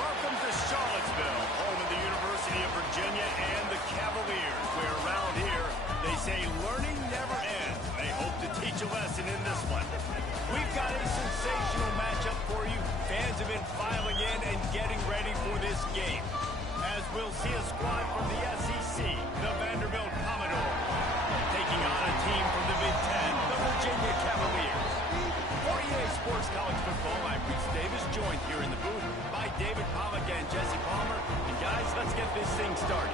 Welcome to Charlottesville, home of the University of Virginia and the Cavaliers, where around here they say learning never ends. They hope to teach a lesson in this one. We've got a sensational matchup for you. Fans have been filing in and getting ready for this game, as we'll see a squad from the SEC, the Vanderbilt Commodores, taking on a team from the Big Ten, the Virginia Cavaliers. For EA Sports College Football, I'm Reese Davis, joined here in the booth by David Pollack and Jesse Palmer. And guys, let's get this thing started.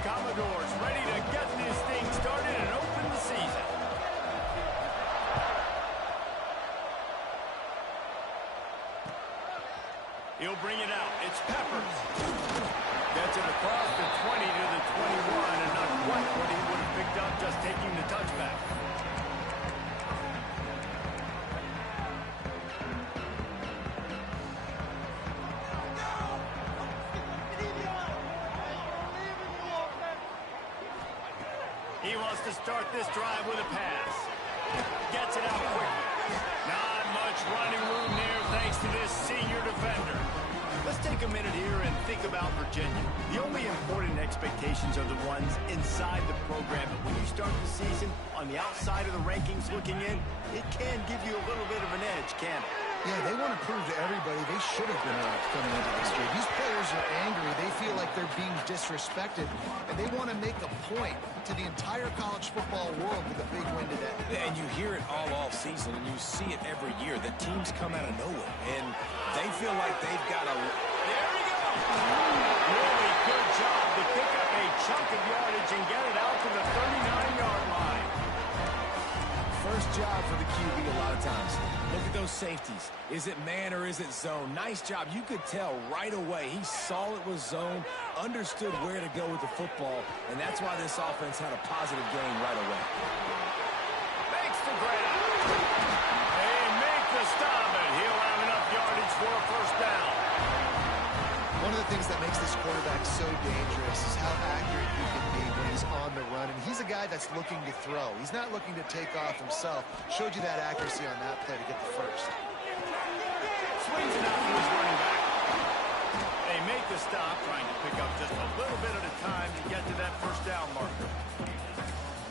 Commodores ready to get this thing started and open the season. He'll bring it out. It's Peppers. Gets it across the 20 to the 21, and not quite what he would have picked up just taking the touchback. He wants to start this drive with a pass. Gets it out quickly. Not much running room there thanks to this senior defender. Let's take a minute here and think about Virginia. The only important expectations are the ones inside the program. But when you start the season on the outside of the rankings looking in, it can give you a little bit of an edge, can't it? Yeah, they want to prove to everybody they should have been ranked coming into this year. These players are angry. They feel like they're being disrespected, and they want to make a point to the entire college football world with a big win today. Yeah, and you hear it all season, and you see it every year. The teams come out of nowhere, and they feel like they've got a... There we go! Really good job to pick up a chunk of yardage and get it out to the 39-yard line. First job for the QB a lot of times. Look at those safeties. Is it man or is it zone? Nice job. You could tell right away. He saw it was zone, understood where to go with the football, and that's why this offense had a positive gain right away. Makes the grab. They make the stop, and he'll have enough yardage for a first down. One of the things that makes this quarterback so dangerous is how accurate he can be when he's on the run. And he's a guy that's looking to throw. He's not looking to take off himself. Showed you that accuracy on that play to get the first. Swings it out to his running back. They make the stop, trying to pick up just a little bit at a time to get to that first down marker.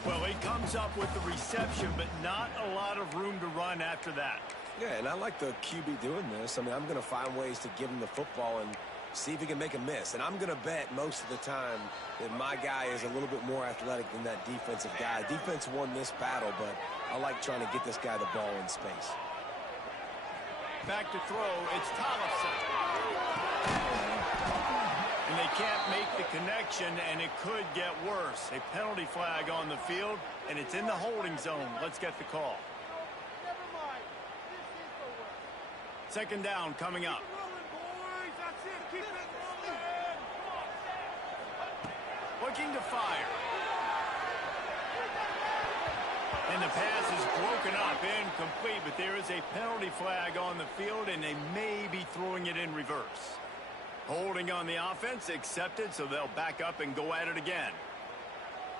Well, he comes up with the reception, but not a lot of room to run after that. Yeah, and I like the QB doing this. I mean, I'm going to find ways to give him the football and see if he can make a miss. And I'm going to bet most of the time that my guy is a little bit more athletic than that defensive guy. Defense won this battle, but I like trying to get this guy the ball in space. Back to throw, it's Tollefson. And they can't make the connection, and it could get worse. A penalty flag on the field, and it's in the holding zone. Let's get the call. Second down coming up. Looking to fire. And the pass is broken up, incomplete, but there is a penalty flag on the field, and they may be throwing it in reverse. Holding on the offense, accepted, so they'll back up and go at it again.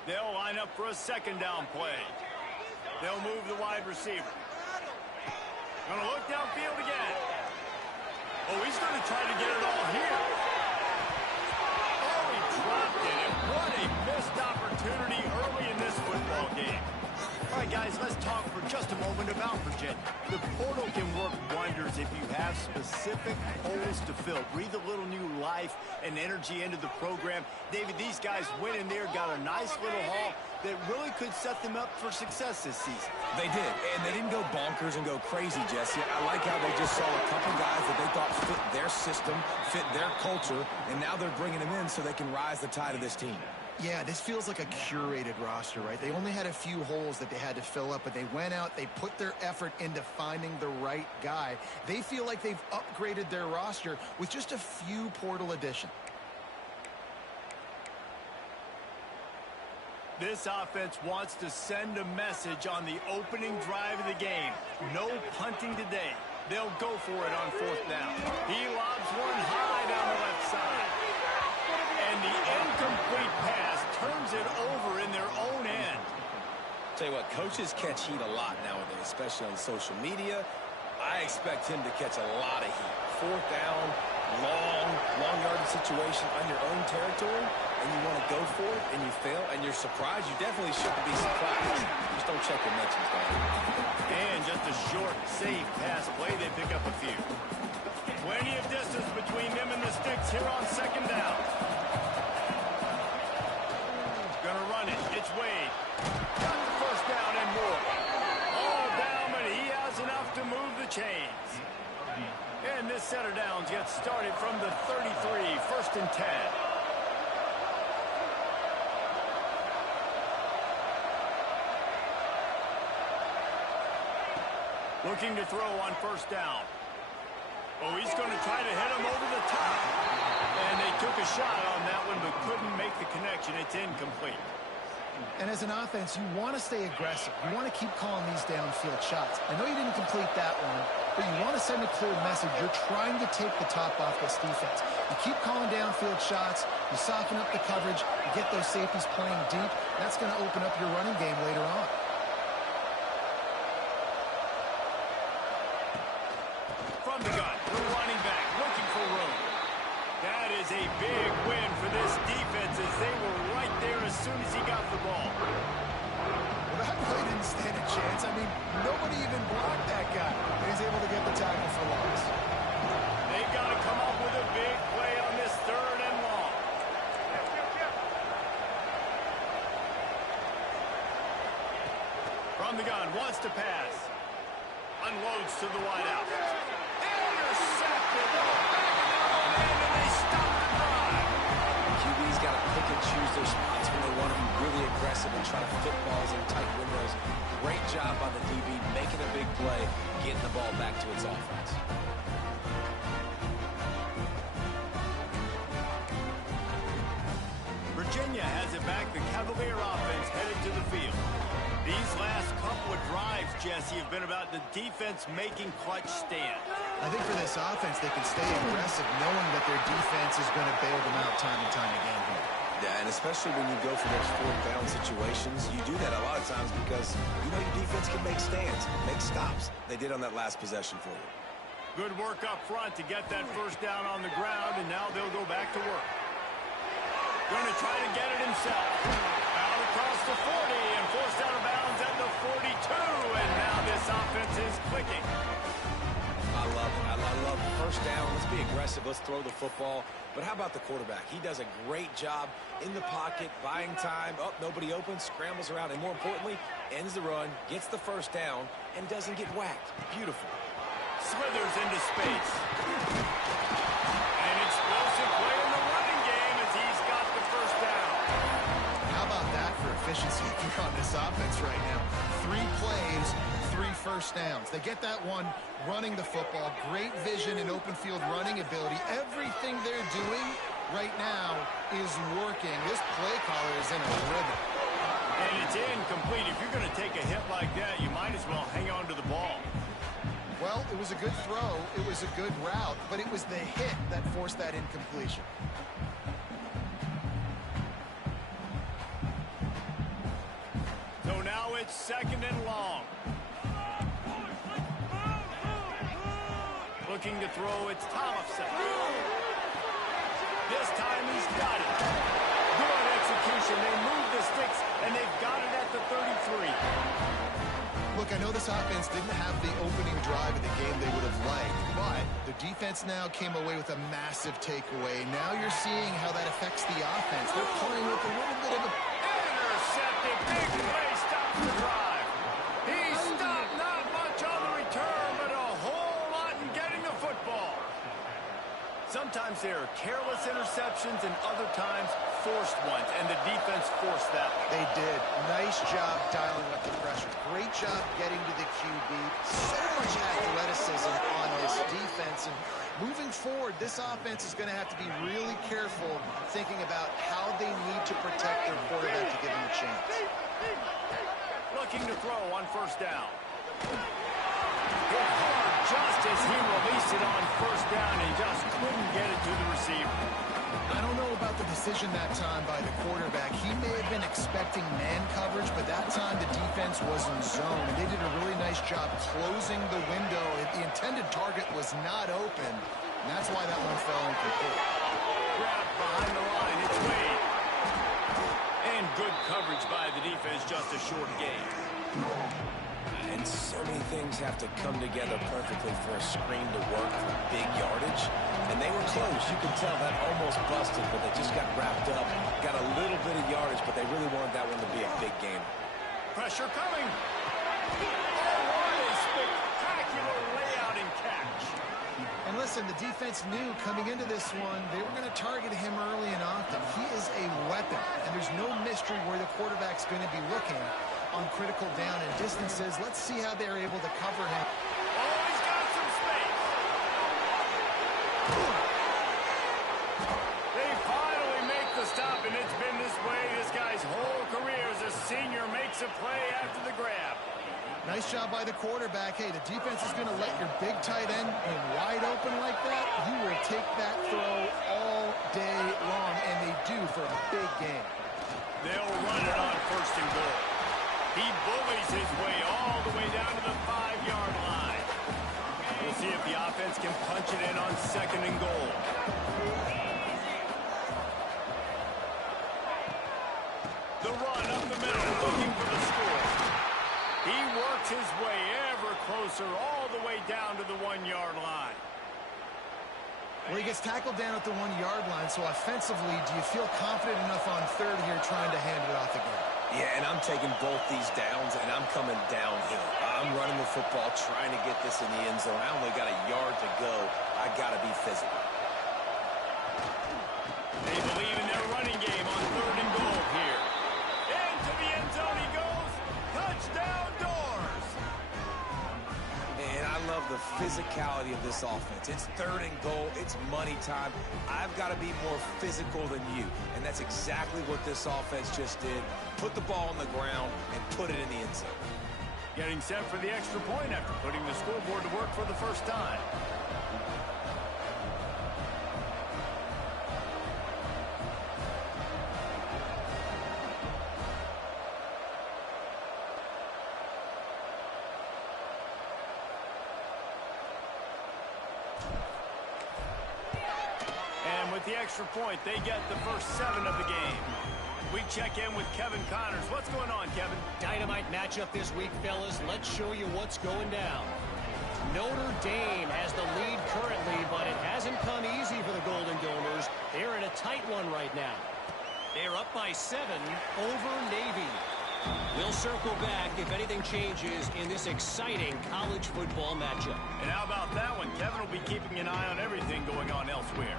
They'll line up for a second down play. They'll move the wide receiver. Gonna look downfield again. Oh, he's gonna try to get it all here. Oh, he dropped it, and what a missed opportunity early in this football game. All right, guys, let's talk for just a moment about Virginia. The portal can work wonders if you have specific holes to fill. Breathe a little new life and energy into the program. David, these guys went in there, got a nice little haul that really could set them up for success this season. They did, and they didn't go bonkers and go crazy, Jesse. I like how they just saw a couple guys that they thought fit their system, fit their culture, and now they're bringing them in so they can rise the tide of this team. Yeah, this feels like a curated roster, right? They only had a few holes that they had to fill up, but they went out, they put their effort into finding the right guy. They feel like they've upgraded their roster with just a few portal additions. This offense wants to send a message on the opening drive of the game. No punting today. They'll go for it on 4th down. He lobs one high down the left side. And the incomplete pass turns it over in their own end. Tell you what, coaches catch heat a lot nowadays, especially on social media. I expect him to catch a lot of heat. 4th down, long yardage situation on your own territory, and you want to go for it, and you fail, and you're surprised. You definitely shouldn't be surprised. Just don't check your mentions, guys. And just a short, safe pass play. They pick up a few. Plenty of distance between them and the sticks here on 2nd down. Gonna run it. It's Wade. Got the 1st down and more. All down, but he has enough to move the chains. And this set of downs gets started from the 33, 1st and 10. Looking to throw on 1st down. Oh, he's going to try to hit him over the top. And they took a shot on that one, but couldn't make the connection. It's incomplete. And as an offense, you want to stay aggressive. You want to keep calling these downfield shots. I know you didn't complete that one, but you want to send a clear message. You're trying to take the top off this defense. You keep calling downfield shots. You soften up the coverage. You get those safeties playing deep. That's going to open up your running game later on. From the gun, the running back looking for room. That is a big win for this defense as they were right there as soon as he got the ball. Well, that play didn't stand a chance. I mean, nobody even blocked that guy. He's able to get the tackle for loss. They've got to come up with a big play on this 3rd and long. From the gun, wants to pass. Unloads to the wideout. Intercepted. And they stop the drive. QB's got to pick and choose their spots when they want to be really aggressive and try to fit balls in tight windows. Great job on the DB, making a big play, getting the ball back to its offense. Virginia has it back. The Cavalier offense headed to the field. These last couple of drives, Jesse, have been about the defense making clutch stands. I think for this offense, they can stay aggressive knowing that their defense is going to bail them out time and time again here. Yeah, and especially when you go for those 4th down situations, you do that a lot of times because you know your defense can make stands, make stops. They did on that last possession for you. Good work up front to get that 1st down on the ground, and now they'll go back to work. Going to try to get it himself. Out across the 40 and forced out of bounds at the 42, and now this offense is clicking. I love it. I love 1st down. Let's be aggressive. Let's throw the football. But how about the quarterback? He does a great job in the pocket, buying time. Oh, nobody open, scrambles around, and more importantly, ends the run, gets the 1st down, and doesn't get whacked. Beautiful. Slithers into space. An explosive play in the running game as he's got the 1st down. How about that for efficiency on this offense right now? 3 plays, 3 1st downs. They get that one running the football. Great vision and open field running ability. Everything they're doing right now is working. This play caller is in a rhythm. And it's incomplete. If you're going to take a hit like that, you might as well hang on to the ball. Well, it was a good throw. It was a good route, but it was the hit that forced that incompletion. So now it's 2nd and long. Looking to throw, it's Thompson. This time he's got it. Good execution. They move the sticks, and they've got it at the 33. Look, I know this offense didn't have the opening drive of the game they would have liked, but the defense now came away with a massive takeaway. Now you're seeing how that affects the offense. They're playing with a little bit of a... Intercepted. Big play stops the drive. He stopped not much on the return, but a whole lot in getting the football. Sometimes there are careless interceptions and other times forced ones, and the defense forced that one. They did. Nice job dialing up the pressure. Great job getting to the QB. So much athleticism on this defense, and Moving forward, this offense is going to have to be really careful thinking about how they need to protect their quarterback to give him a chance. Looking to throw on first down. Hit hard just as he released it on first down and just couldn't get it to the receiver. I don't know about the decision that time by the quarterback. He may have been expecting man coverage, but that time the defense was in zone. And they did a really nice job closing the window. The intended target was not open, and that's why that one fell incomplete. Grabbed behind the line, it's Wade. And good coverage by the defense, just a short gain. And so many things have to come together perfectly for a screen to work for big yardage. And they were close. You can tell that almost busted, but they just got wrapped up, got a little bit of yardage, but they really wanted that one to be a big game. Pressure coming. Oh, what a spectacular layout and catch. And listen, the defense knew coming into this one, they were going to target him early and often. He is a weapon, and there's no mystery where the quarterback's going to be looking on critical down and distances. Let's see how they're able to cover him. Oh, he's got some space. They finally make the stop, and it's been this way this guy's whole career as a senior makes a play after the grab. Nice job by the quarterback. Hey, the defense is going to let your big tight end in wide open like that. You will take that throw all day long, and they do for a big game. They'll run it on first and goal. He bullies his way all the way down to the 5-yard line. We'll see if the offense can punch it in on second and goal. The run up the middle, looking for the score. He works his way ever closer all the way down to the 1-yard line. Well, he gets tackled down at the 1-yard line, so offensively, do you feel confident enough on third here trying to hand it off again? Yeah, and I'm taking both these downs, and I'm coming downhill. I'm running the football, trying to get this in the end zone. I only got a yard to go. I got to be physical. They believe in their running game on third and goal here. Into the end zone he goes. Touchdown, Doors. And I love the physicality of this offense. It's third and goal. It's money time. I've got to be more physical than you. And that's exactly what this offense just did. Put the ball on the ground and put it in the end zone. Getting set for the extra point after putting the scoreboard to work for the first time. And with the extra point, they get the first 7 of the game. We check in with Kevin Connors. What's going on, Kevin? Dynamite matchup this week, fellas. Let's show you what's going down. Notre Dame has the lead currently, but it hasn't come easy for the Golden Domers. They're in a tight one right now. They're up by 7 over Navy. We'll circle back if anything changes in this exciting college football matchup. And how about that one? Kevin will be keeping an eye on everything going on elsewhere.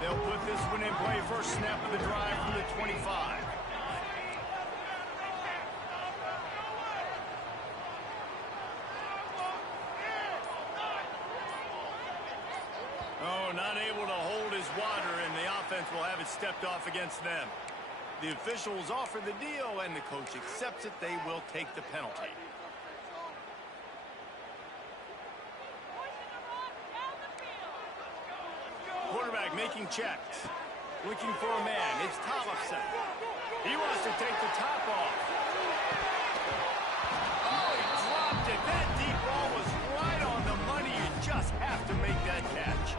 They'll put this one in play first snap of the drive from the 25. Oh, not able to hold his water, and the offense will have it stepped off against them. The officials offer the deal, and the coach accepts it. They will take the penalty. Quarterback making checks. Looking for a man. It's Tollefson. He wants to take the top off. Oh, he dropped it. That deep ball was right on the money. You just have to make that catch.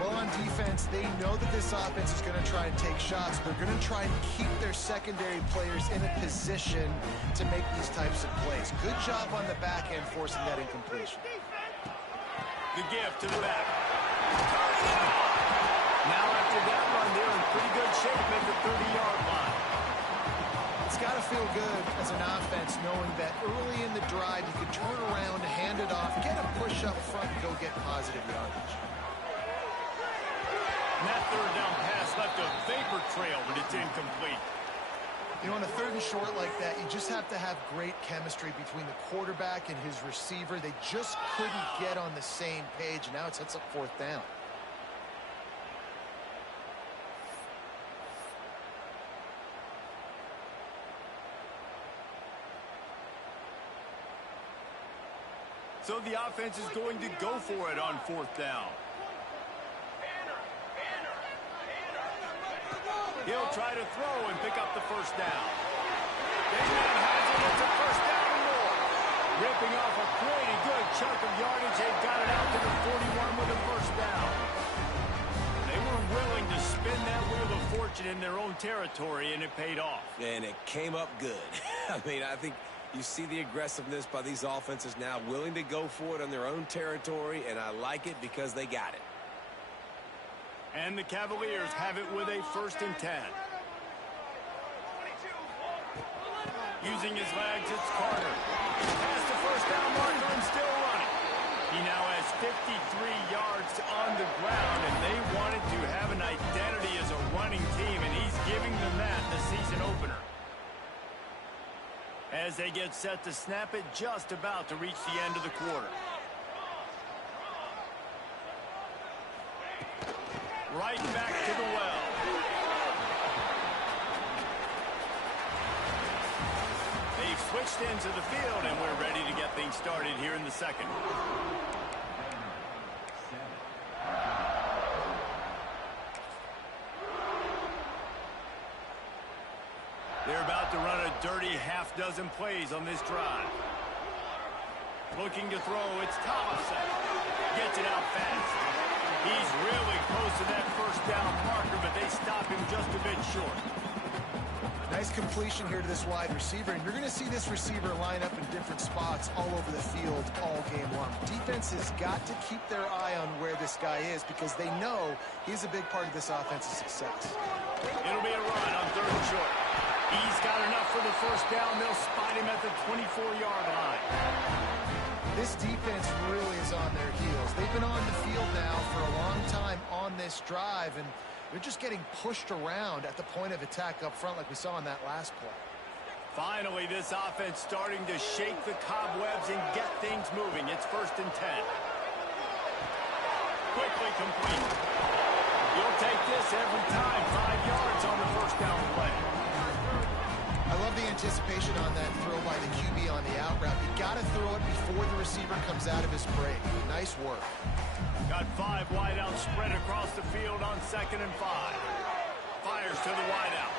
Well, on defense, they know that this offense is going to try and take shots. They're going to try and keep their secondary players in a position to make these types of plays. Good job on the back end forcing that incompletion. The gift to the back. Now after that run, they're in pretty good shape at the 30-yard line. It's got to feel good as an offense knowing that early in the drive you can turn around, hand it off, get a push up front, and go get positive yardage. And that third down pass left a vapor trail, but it's incomplete. You know, on a third and short like that, you just have to have great chemistry between the quarterback and his receiver. They just couldn't get on the same page, and now it sets up fourth down. So the offense is going to go for it on 4th down. He'll try to throw and pick up the first down. Big man has it. It's a first down and more. Ripping off a pretty good chunk of yardage. They've got it out to the 41 with a first down. They were willing to spin that wheel of fortune in their own territory, and it paid off. And it came up good. I mean, I think you see the aggressiveness by these offenses now, willing to go for it on their own territory, and I like it because they got it. And the Cavaliers have it with a 1st and 10. Using his legs, it's Carter. Past the first down marker and still running. He now has 53 yards on the ground, and they wanted to have an identity as a running team, and he's giving them that in the season opener. As they get set to snap it, just about to reach the end of the quarter. Right back to the well. They've switched into the field, and we're ready to get things started here in the second. They're about to run a dirty half-dozen plays on this drive. Looking to throw, it's Thomason. Gets it out fast. He's really close to that first down marker, but they stop him just a bit short. Nice completion here to this wide receiver, and you're going to see this receiver line up in different spots all over the field all game long. Defense has got to keep their eye on where this guy is because they know he's a big part of this offense's success. It'll be a run on 3rd and short. He's got enough for the first down. They'll spot him at the 24-yard line. This defense really is on their heels. They've been on the field now for a long time on this drive, and they're just getting pushed around at the point of attack up front like we saw in that last play. Finally, this offense starting to shake the cobwebs and get things moving. It's 1st and 10. Quickly complete. You'll take this every time. 5 yards on the first down play. I love the anticipation on that throw by the QB on the out route. You got to throw it before the receiver comes out of his break. Nice work. Got 5 wideouts spread across the field on 2nd and 5. Fires to the wideout.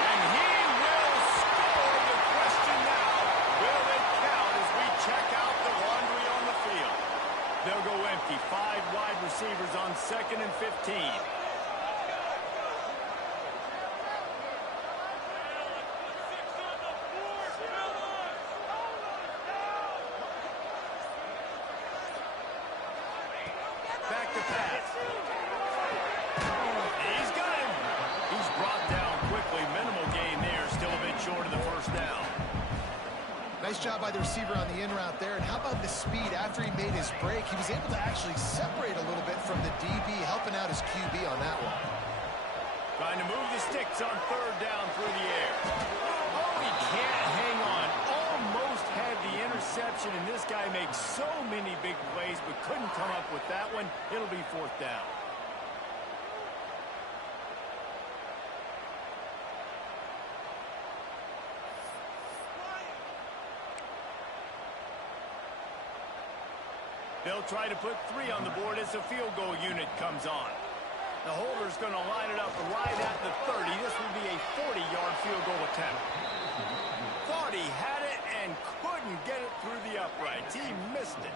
And he will score. The question now, will it count as we check out the laundry on the field? They'll go empty. 5 wide receivers on 2nd and 15. Back to pass. He's got him. He's brought down quickly. Minimal gain there. Still a bit short of the first down. Nice job by the receiver on the in route there. And how about the speed after he made his break? He was able to actually separate a little bit from the DB, helping out his QB on that one. Trying to move the sticks on 3rd down through the air. Oh, he can't hang on. Almost had the interception, and this guy makes so many big plays, but couldn't come up with that one. It'll be 4th down. They'll try to put 3 on the board as the field goal unit comes on. The holder's going to line it up right at the 30. This will be a 40-yard field goal attempt. Thought he had it and couldn't get it through the uprights. He missed it.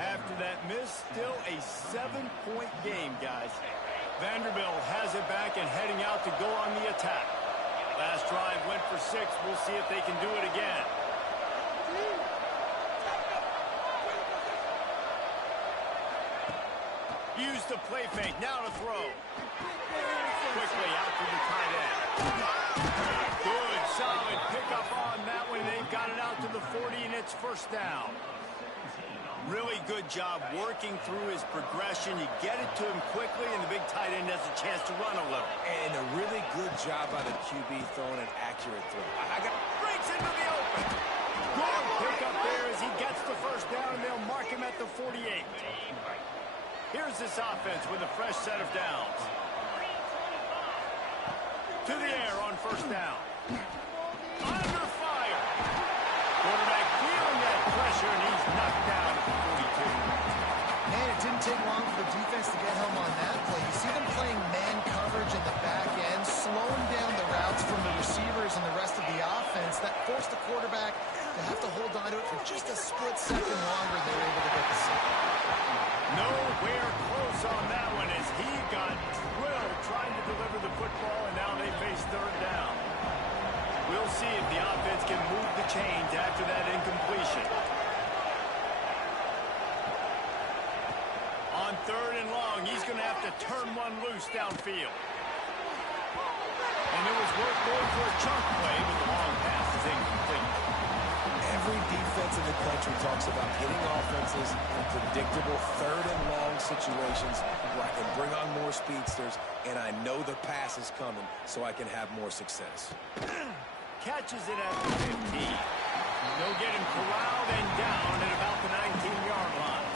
After that miss, still a 7-point game, guys. Vanderbilt has it back and heading out to go on the attack. Last drive went for 6. We'll see if they can do it again. Use the play fake. Now to throw. Quickly out to the tight end. Good, solid pickup on that one. They've got it out to the 40, and it's first down. Really good job working through his progression. You get it to him quickly, and the big tight end has a chance to run a little. And a really good job by the QB throwing an accurate throw. Breaks into the open. Good pickup there as he gets the first down, and they'll mark him at the 48. Here's this offense with a fresh set of downs. To the air on first down. Under fire. Quarterback feeling that pressure. forced the quarterback to have to hold on to it for just a split second longer, and they were able to get the sack. Nowhere close on that one as he got drilled trying to deliver the football, and now they face third down. We'll see if the offense can move the chains after that incompletion. On third and long, he's going to have to turn one loose downfield. And it was worth going for a chunk play, but the long pass is incomplete. Every defense in the country talks about hitting offenses in predictable third and long situations where I can bring on more speedsters, and I know the pass is coming, so I can have more success. Catches it at the 15. They'll get him corralled and down at about the 19-yard line.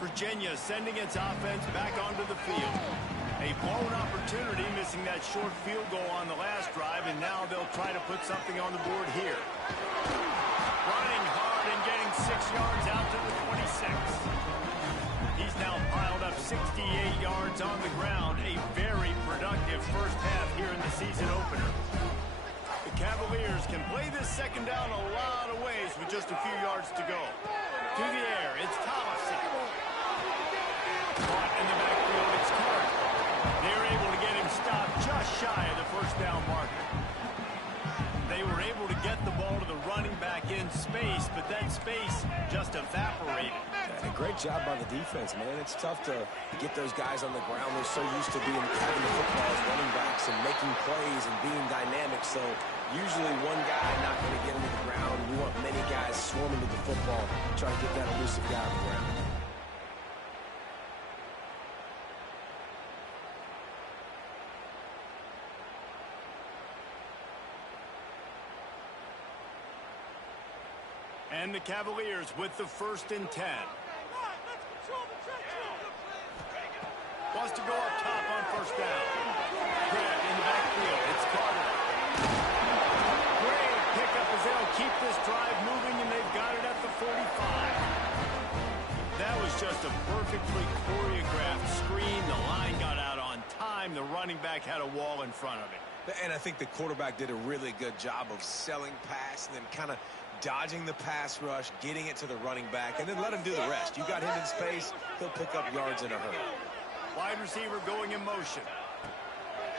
Virginia sending its offense back onto the field. A blown opportunity, missing that short field goal on the last drive, and now they'll try to put something on the board here. Running hard and getting 6 yards out to the 26. He's now piled up 68 yards on the ground. A very productive first half here in the season opener. The Cavaliers can play this second down a lot of ways with just a few yards to go. To the air, it's Thomason. Caught in the backfield, it's Carter. They're able to get him stopped just shy of the first down marker. They were able to get the ball to the running back in space, but that space just evaporated. And a great job by the defense, man. It's tough to get those guys on the ground. They're so used to having the football as running backs and making plays and being dynamic. So usually one guy not going to get into the ground. We want many guys swarming to the football, trying to get that elusive guy on the ground. And the Cavaliers with the 1st and 10. Wants to go up top on first down. Grabbed in the backfield. It's Carter. Great pickup as they'll keep this drive moving, and they've got it at the 45. That was just a perfectly choreographed screen. The line got out on time. The running back had a wall in front of him. And I think the quarterback did a really good job of selling pass and then kind of dodging the pass rush, getting it to the running back, and then let him do the rest. You got him in space, he'll pick up yards in a hurry. Wide receiver going in motion.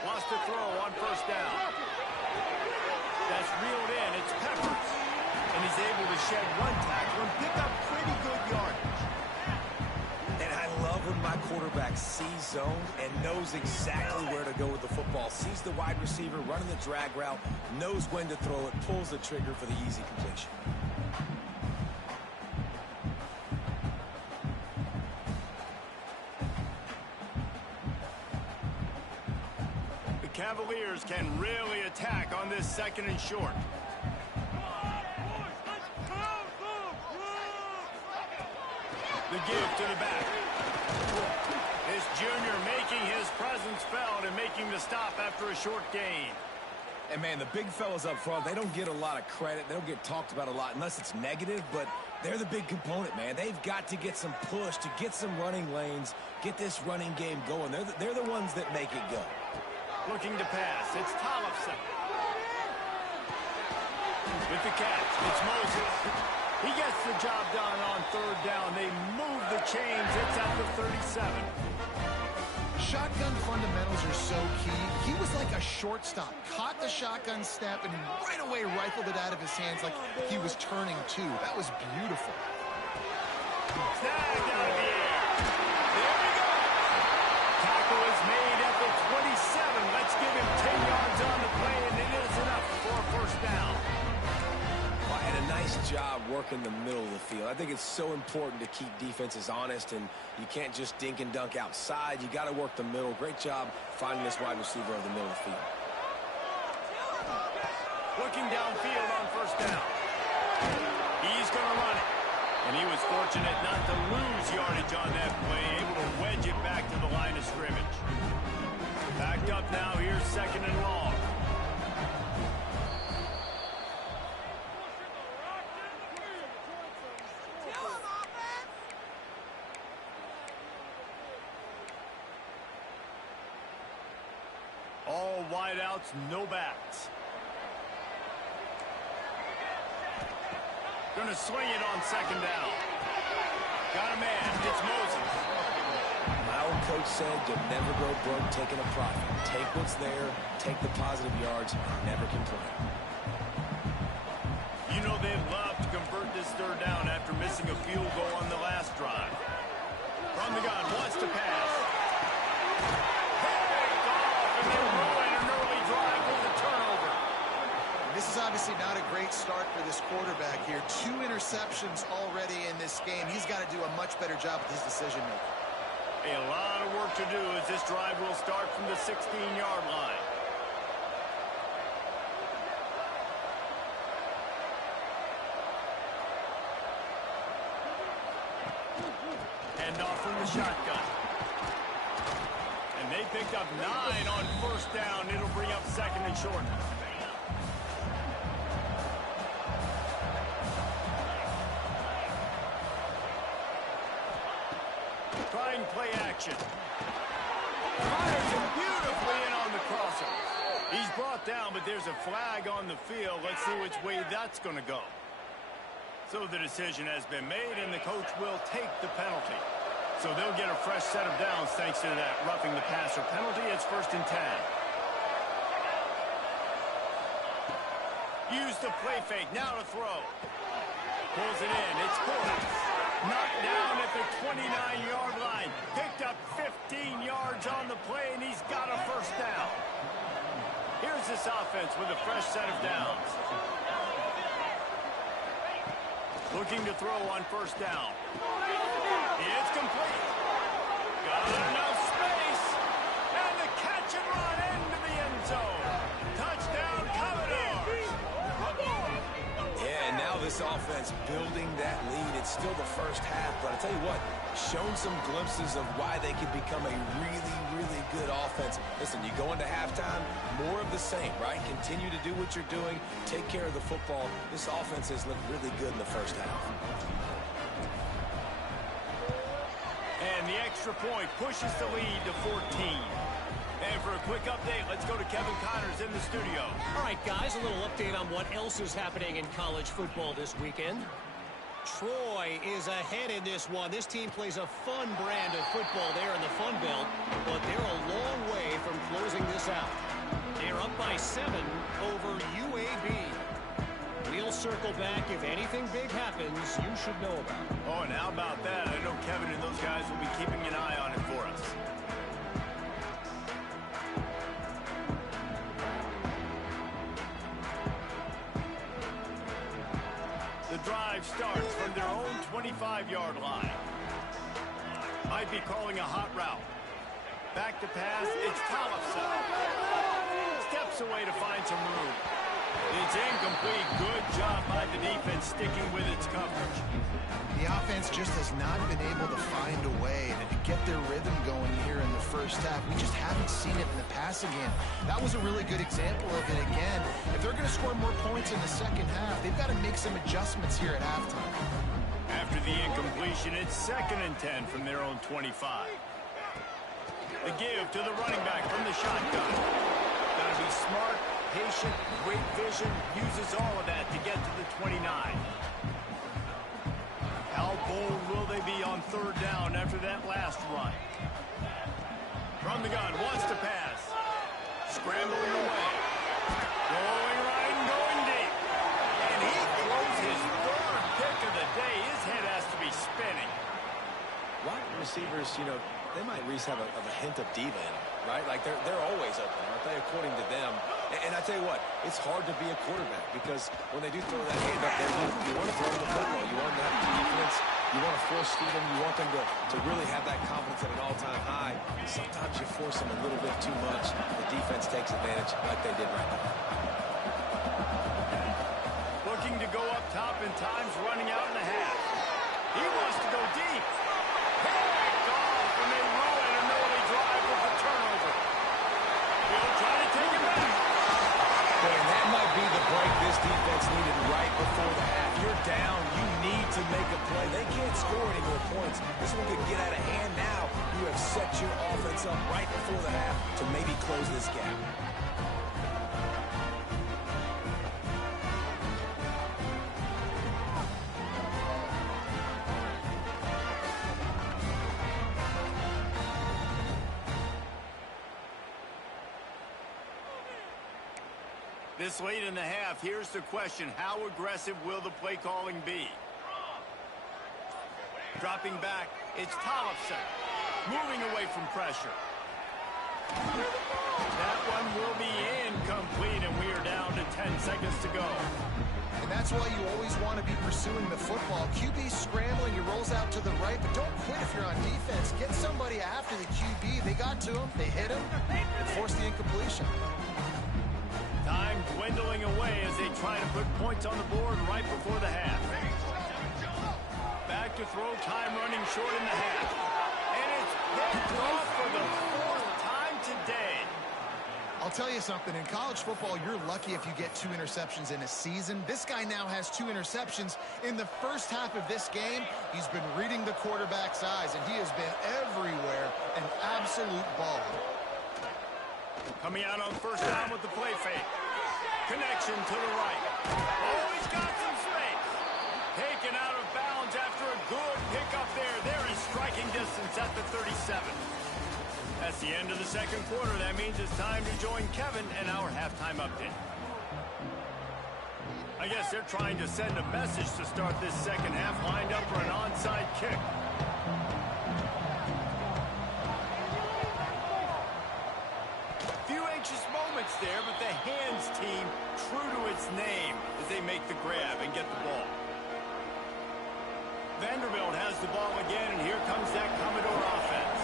Wants to throw on first down. That's reeled in. It's Peppers. And he's able to shed one tackle and pick up pretty good yardage. And I love when my quarterback sees zone and knows exactly where to go with the football. Sees the wide receiver running the drag route, knows when to throw it, pulls the trigger for the easy completion. The Cavaliers can really attack on this 2nd and short. The give to the back. This junior making his presence felt and making the stop after a short gain. And, man, the big fellas up front, they don't get a lot of credit. They don't get talked about a lot unless it's negative, but they're the big component, man. They've got to get some push, to get some running lanes, get this running game going. They're the ones that make it go. Looking to pass. It's Tollefson. With the catch, it's Moses. He gets the job done on third down. They move the chains. It's at the 37. Shotgun fundamentals are so key. He was like a shortstop. Caught the shotgun snap and right away rifled it out of his hands like he was turning two. That was beautiful. Snagged out of the air. There we go. Tackle is made at the 27. Let's give him 10 yards on the play, and it is enough for a first down. And a nice job working the middle of the field. I think it's so important to keep defenses honest, and you can't just dink and dunk outside. You got to work the middle. Great job finding this wide receiver over the middle of the field. Looking downfield on first down. He's going to run it. And he was fortunate not to lose yardage on that play, able to wedge it back to the line of scrimmage. Backed up now, here's 2nd and long. All wideouts, no backs. Gonna swing it on second down. Got a man. It's Moses. My old coach said you'll never go broke taking a profit. Take what's there, take the positive yards, and never complain. You know they'd love to convert this third down after missing a field goal on the last drive. From the gun, wants to pass. Picked off, and they ruin an early drive with a turnover. This is obviously not a great start for this quarterback here. 2 interceptions already in this game. He's got to do a much better job with his decision-making. A lot of work to do as this drive will start from the 16-yard line. Hand off from the shotgun. And they picked up 9 on first down. It'll bring up second and short. Trying play action. Fires him beautifully in on the crosser. He's brought down, but there's a flag on the field. Let's see which way that's going to go. So the decision has been made, and the coach will take the penalty. So they'll get a fresh set of downs thanks to that roughing the passer penalty. It's 1st and 10. Use the play fake. Now to throw. Pulls it in. It's Portis. Knocked down at the 29-yard line. Picked up 15 yards on the play, and he's got a first down. Here's this offense with a fresh set of downs. Looking to throw on first down. It's complete. Got enough space. And the catch and run into the end zone. Touchdown, Commodores. Yeah, and now this offense building that lead. It's still the first half, but I tell you what, shown some glimpses of why they could become a really, really good offense. Listen, you go into halftime, more of the same, right? Continue to do what you're doing, take care of the football. This offense has looked really good in the first half. And the extra point pushes the lead to 14. And for a quick update, let's go to Kevin Connors in the studio. All right, guys, a little update on what else is happening in college football this weekend. Troy is ahead in this one. This team plays a fun brand of football there in the Fun Belt, but they're a long way from closing this out. They're up by 7 over UAB. We'll circle back. If anything big happens, you should know about it. Oh, and how about that? I know Kevin and those guys will be keeping an eye on it for us. The drive starts from their own 25-yard line. Might be calling a hot route. Back to pass, it's Tollefson. Steps away to find some room. It's incomplete. Good job by the defense sticking with its coverage. The offense just has not been able to find a way to get their rhythm going here in the first half. We just haven't seen it in the passing game. That was a really good example of it again. If they're going to score more points in the second half, they've got to make some adjustments here at halftime. After the incompletion, it's 2nd and 10 from their own 25. The give to the running back from the shotgun. Got to be smart, patient, great vision, uses all of that to get to the 29. How bold will they be on third down after that last run? From the gun, wants to pass. Scrambling away. Going right and going deep. And he throws his 3rd pick of the day. His head has to be spinning. Wide receivers, you know, they might at least have a hint of diva in them, right? Like they're always open, aren't they, according to them? And I tell you what, it's hard to be a quarterback because when they do throw that hand up there, you want to throw the football. You want them to have confidence. You want to force feed them. You want them to really have that confidence at an all-time high. Sometimes you force them a little bit too much. The defense takes advantage like they did right now. Looking to go up top and time's running out in the half. He wants to go deep. Picked off, and they ruin an early drive with the turnover. He'll try to take it back. Boy, and that might be the break this defense needed right before the half. You're down. You need to make a play. They can't score any more points. This one could get out of hand now. You have set your offense up right before the half to maybe close this gap. This late in the half, here's the question. How aggressive will the play calling be? Dropping back, it's Tollefson. Moving away from pressure. That one will be incomplete, and we are down to 10 seconds to go. And that's why you always want to be pursuing the football. QB scrambling, he rolls out to the right, but don't quit if you're on defense. Get somebody after the QB. They got to him, they hit him, and forced the incompletion. Time dwindling away as they try to put points on the board right before the half. Back to throw, time running short in the half. And it's picked off for the fourth time today. I'll tell you something, in college football, you're lucky if you get 2 interceptions in a season. This guy now has 2 interceptions. In the first half of this game, he's been reading the quarterback's eyes, and he has been everywhere, an absolute baller. Coming out on first down with the play fake. Connection to the right. Oh, he's got some space. Taken out of bounds after a good pickup there. There is striking distance at the 37. That's the end of the second quarter. That means it's time to join Kevin and our halftime update. I guess they're trying to send a message to start this second half, lined up for an onside kick. Few anxious moments there, but the hands team true to its name as they make the grab and get the ball. Vanderbilt has the ball again, and here comes that Commodore offense.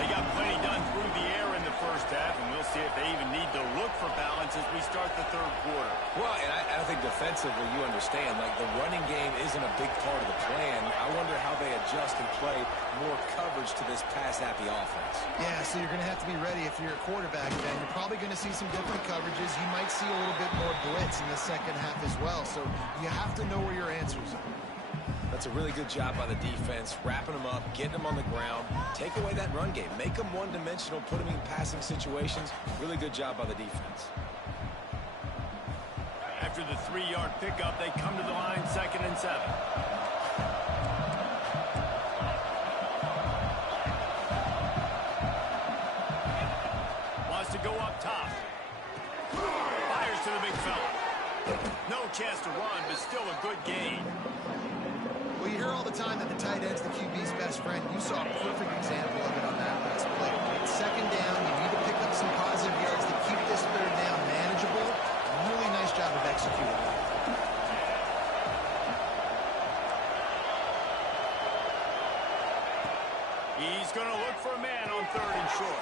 They got plenty done through the air in the first half, and we'll see if they even need to look for balance as we start the third quarter. Well, and I think defensively you understand, like the running game isn't a big part of the plan. I wonder how they adjust and play more coverage to this pass-happy offense. Yeah, so you're going to have to be ready if you're a quarterback, then. You're probably going to see some different coverages. You might see a little bit more blitz in the second half as well, so you have to know where your answers are. That's a really good job by the defense, wrapping them up, getting them on the ground. Take away that run game. Make them one-dimensional, put them in passing situations. Really good job by the defense. After the 3-yard pickup, they come to the line 2nd and 7. Wants to go up top. Fires to the big fella. No chance to run, but still a good gain. Well, you hear all the time that the tight end's the QB's best friend. You saw a perfect example of it on that last play. Second down, you need to pick up some positive yards to keep this third down manageable. Really nice job of executing. He's going to look for a man on 3rd and short.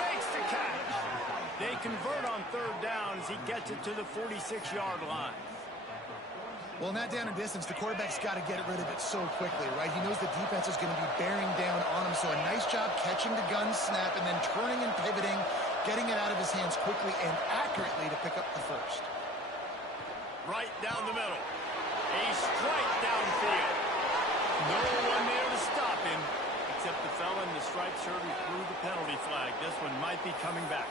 Makes the catch. They convert on 3rd down as he gets it to the 46-yard line. Well, in that down and distance, the quarterback's got to get rid of it so quickly, right? He knows the defense is going to be bearing down on him, so a nice job catching the gun snap and then turning and pivoting, getting it out of his hands quickly and accurately to pick up the first. Right down the middle. A strike downfield. No one there to stop him, except the fella in the striped shirt who threw the penalty flag. This one might be coming back.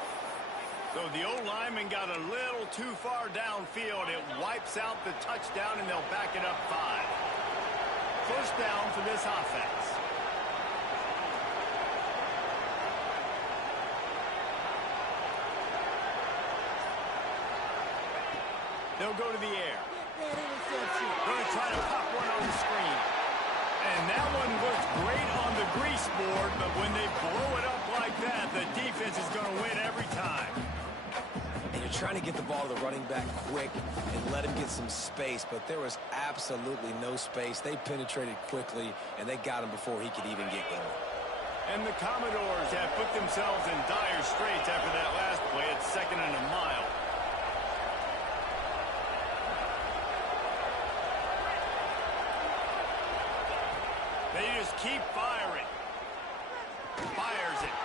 So the O-lineman got a little too far downfield. It wipes out the touchdown, and they'll back it up 5. First down for this offense. They'll go to the air. Going to try to pop one on the screen. And that one looks great on the grease board, but when they blow it up like that, the defense is going to win every time. And you're trying to get the ball to the running back quick and let him get some space, but there was absolutely no space. They penetrated quickly, and they got him before he could even get going. And the Commodores have put themselves in dire straits after that last play. It's 2nd and a mile. They just keep firing. Fires it.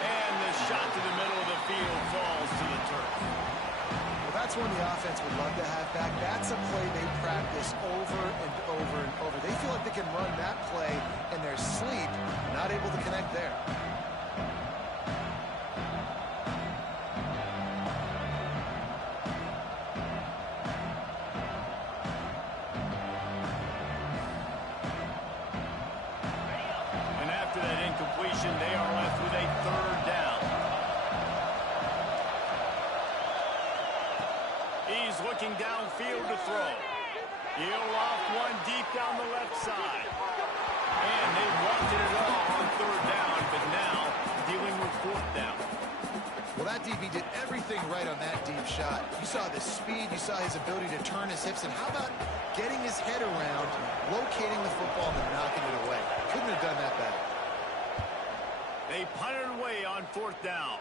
And the shot to the middle of the field falls to the turf. Well, that's one the offense would love to have back. That's a play they practice over and over and over. They feel like they can run that play in their sleep, not able to connect there. They are left with a 3rd down. looking downfield to throw. He'll loft one deep down the left side. And they wanted it all on third down, but now dealing with fourth down. Well, that DB did everything right on that deep shot. You saw the speed, you saw his ability to turn his hips, and how about getting his head around, locating the football, and then knocking it away? Couldn't have done that better. They punt it away on fourth down.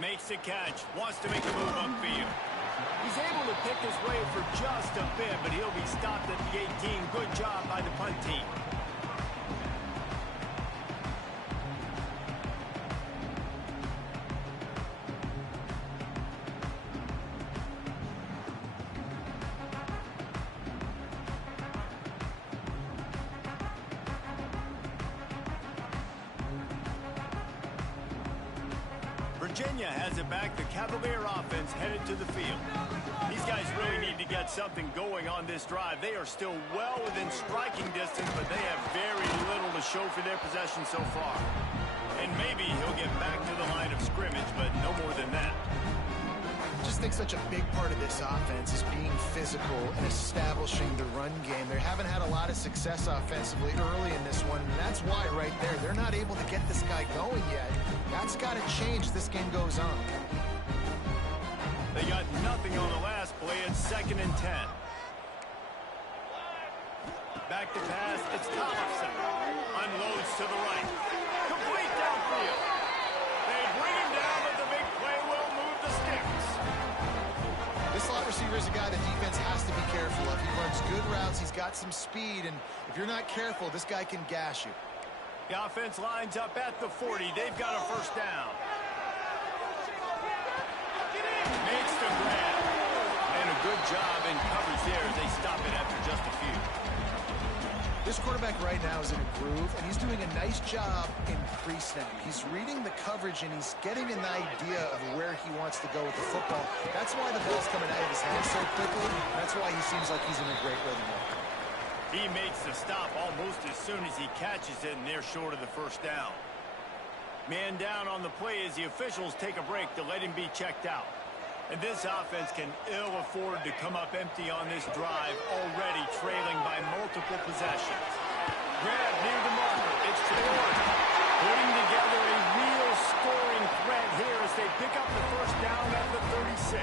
Makes the catch, wants to make a move upfield. He's able to pick his way for just a bit, but he'll be stopped at the 18. Good job by the punt team. Virginia has it back. The Cavalier offense headed to the field. These guys really need to get something going on this drive. They are still well within striking distance, but they have very little to show for their possession so far. And maybe he'll get back to the line of scrimmage, but no more than that. I just think such a big part of this offense is being physical and establishing the run game. They haven't had a lot of success offensively early in this one, and that's why right there, they're not able to get this guy going yet. That's got to change as this game goes on. They got nothing on the last play. It's 2nd and 10. Back to pass. It's Thompson. Unloads to the right. Complete downfield. They bring him down, but the big play will move the sticks. This slot receiver is a guy the defense has to be careful of. He runs good routes. He's got some speed, and if you're not careful, this guy can gash you. The offense lines up at the 40. They've got a first down. Makes the grab. And a good job in coverage there as they stop it after just a few. This quarterback right now is in a groove, and he's doing a nice job in pre-snap. He's reading the coverage, and he's getting an idea of where he wants to go with the football. That's why the ball's coming out of his hands so quickly. That's why he seems like he's in a great rhythm. He makes the stop almost as soon as he catches it, and they're short of the first down. Man down on the play as the officials take a break to let him be checked out. And this offense can ill afford to come up empty on this drive, already trailing by multiple possessions. Grab near the marker. It's Ford. Putting together a real scoring threat here as they pick up the first down at the 36.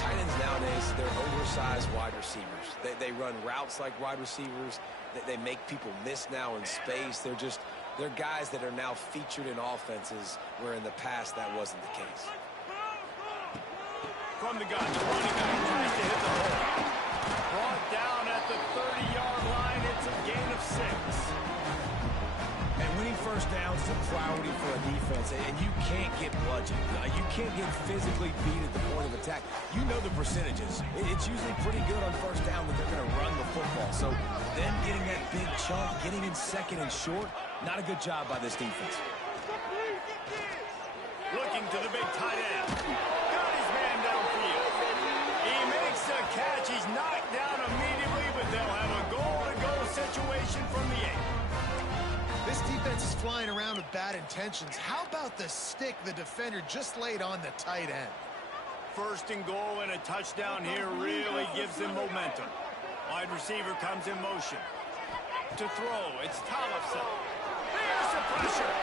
Tight ends nowadays, they're oversized wide receivers. They run routes like wide receivers. They make people miss now in space. They're guys that are now featured in offenses where in the past that wasn't the case. From the gun, the running back tries to hit the hole. Brought down at the 30-yard line. It's a gain of 6. And winning first downs is a priority for a defense, and you can't get bludgeoned. You can't get physically beat at the point of attack. You know the percentages. It's usually pretty good on first down that they're going to run the football. So them getting that big chunk, getting in second and short, not a good job by this defense. Looking to the big tight end. Got his man downfield. He makes the catch. He's knocked down immediately, but they'll have a goal-to-go situation from the 8. This defense is flying around with bad intentions. How about the stick the defender just laid on the tight end? First and goal and a touchdown here really gives them momentum. Wide receiver comes in motion. To throw, it's Tollefson. There's the pressure.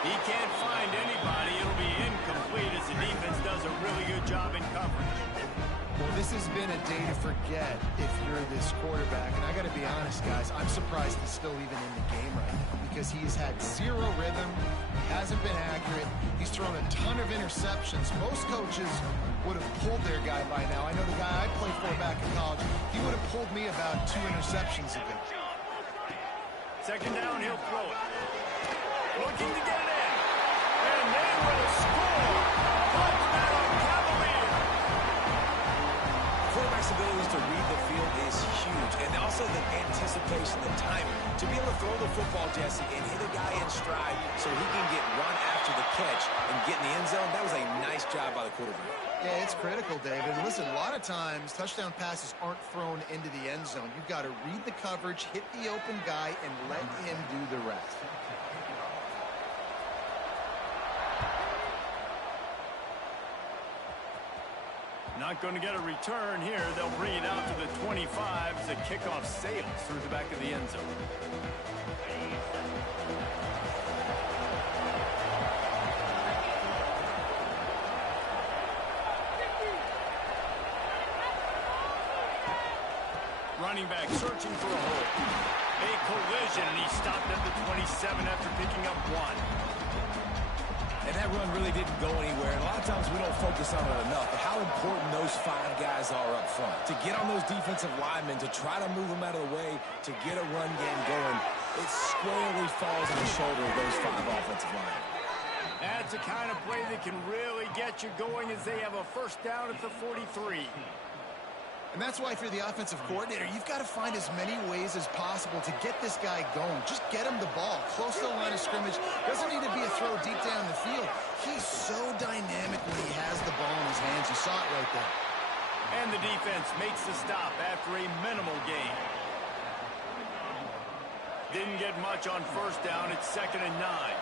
He can't find anybody. It'll be incomplete as the defense does a really good job in coverage. Well, this has been a day to forget if you're this quarterback. And I got to be honest, guys, I'm surprised he's still even in the game right now because he has had zero rhythm. He hasn't been accurate. He's thrown a ton of interceptions. Most coaches would have pulled their guy by now. I know the guy I played for back in college, he would have pulled me about 2 interceptions ago. Second down, he'll throw it. Looking to get it in. And they will score. Touchdown, Cavalier. Quarterback's abilities to read the field is huge. And also the anticipation, the timing. To be able to throw the football, Jesse, and hit a guy in stride so he can get run after the catch and get in the end zone, that was a nice job by the quarterback. Yeah, it's critical, David. Listen, a lot of times touchdown passes aren't thrown into the end zone. You've got to read the coverage, hit the open guy, and let him do the rest. Not going to get a return here. They'll bring it out to the 25 as the kickoff sails through the back of the end zone. Running back searching for a hole. A collision, and he stopped at the 27 after picking up 1. And that run really didn't go anywhere. And a lot of times we don't focus on it enough, but how important those 5 guys are up front. To get on those defensive linemen, to try to move them out of the way, to get a run game going, it squarely falls on the shoulder of those 5 offensive linemen. That's the kind of play that can really get you going as they have a first down at the 43. And that's why if you're the offensive coordinator, you've got to find as many ways as possible to get this guy going. Just get him the ball close to the line of scrimmage. Doesn't need to be a throw deep down the field. He's so dynamic when he has the ball in his hands. You saw it right there. And the defense makes the stop after a minimal gain. Didn't get much on first down. It's 2nd and 9.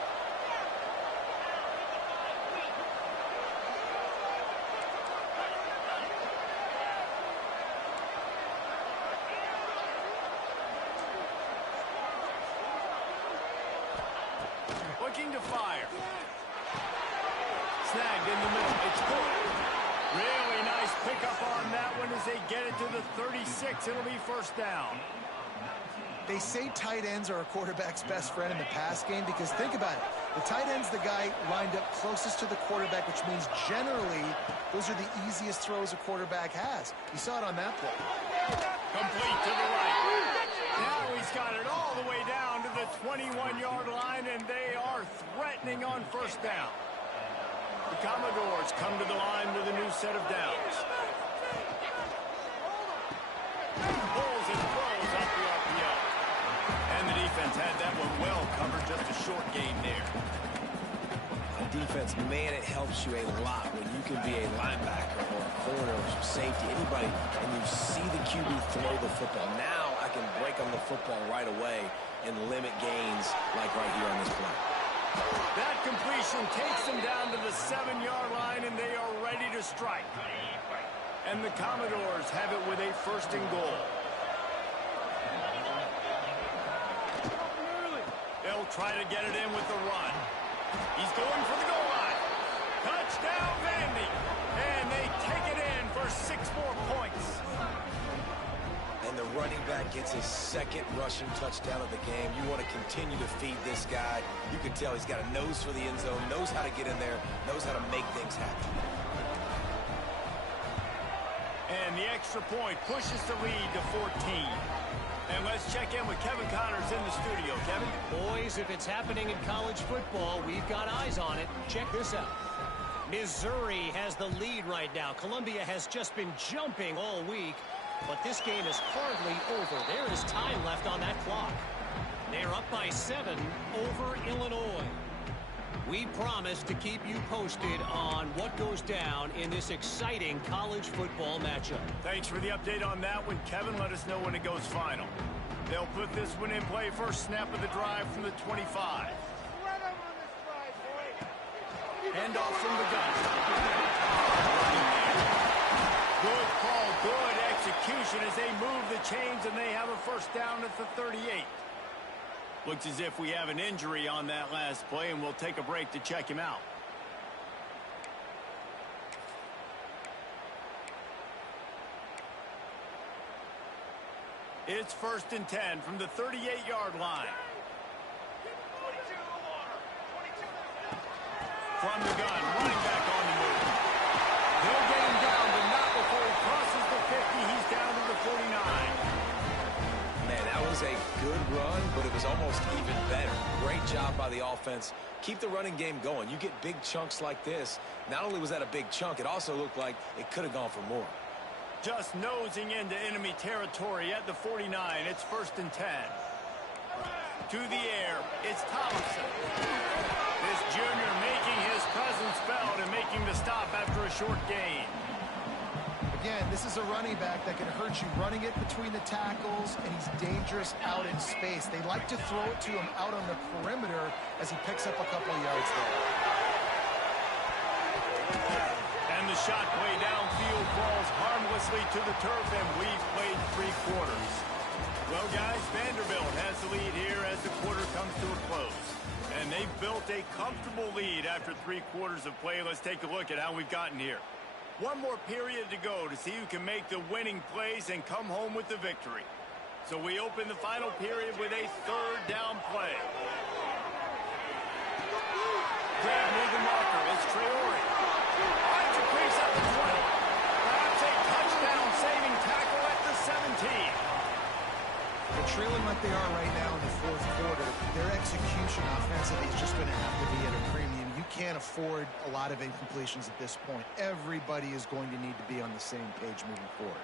Looking to fire. Snagged in the middle. It's good. Really nice pickup on that one as they get it to the 36. It'll be first down. They say tight ends are a quarterback's best friend in the pass game because think about it. The tight end's the guy lined up closest to the quarterback, which means generally those are the easiest throws a quarterback has. You saw it on that play. Complete to the right. Now he's got it all the way down to the 21-yard line, and they are threatening on first down. The Commodores come to the line with a new set of downs. Pulls and throws up the RPO. And the defense had that one well covered, just a short gain there. On defense, man, it helps you a lot when you can be a linebacker or a corner or some safety, anybody, and you see the QB throw the football. Now I can break on the football right away and limit gains like right here on this play. That completion takes them down to the 7-yard line, and they are ready to strike. And the Commodores have it with a 1st and goal. They'll try to get it in with the run. He's going for the goal line. Touchdown, Vandy. And they take it in for 6 more points. And the running back gets his 2nd rushing touchdown of the game. You want to continue to feed this guy. You can tell he's got a nose for the end zone, knows how to get in there, knows how to make things happen. And the extra point pushes the lead to 14. And let's check in with Kevin Connors in the studio. Kevin? Boys, if it's happening in college football, we've got eyes on it. Check this out. Missouri has the lead right now. Columbia has just been jumping all week, but this game is hardly over. There is time left on that clock. They're up by 7 over Illinois. We promise to keep you posted on what goes down in this exciting college football matchup. Thanks for the update on that one, Kevin. Let us know when it goes final. They'll put this one in play. First snap of the drive from the 25. Handoff from the gun. Good call, good execution as they move the chains, and they have a first down at the 38. Looks as if we have an injury on that last play, and we'll take a break to check him out. It's 1st and 10 from the 38-yard line. From the gun, running back on the move. They'll get him down, but not before he crosses the 50. He's down to the 49. Man, that was a good run, but it was almost even better. Great job by the offense. Keep the running game going. You get big chunks like this. Not only was that a big chunk, it also looked like it could have gone for more. Just nosing into enemy territory at the 49. It's 1st and 10. To the air, it's Thompson. This junior making his presence felt and making the stop after a short gain. Again, this is a running back that can hurt you running it between the tackles, and he's dangerous out in space. They like to throw it to him out on the perimeter as he picks up a couple of yards there. And the shot play downfield falls harmlessly to the turf, and we've played 3 quarters. Well, guys, Vanderbilt has the lead here as the quarter comes to a close. And they've built a comfortable lead after 3 quarters of play. Let's take a look at how we've gotten here. One more period to go to see who can make the winning plays and come home with the victory. So we open the final period with a 3rd down play. Grab near the marker. It's Traore. Finds a crease at the 20. Perhaps a touchdown-saving tackle at the 17. They're trailing like they are right now in the 4th quarter. Their execution offensively is just going to have to be at a premium. You can't afford a lot of incompletions at this point. Everybody is going to need to be on the same page moving forward.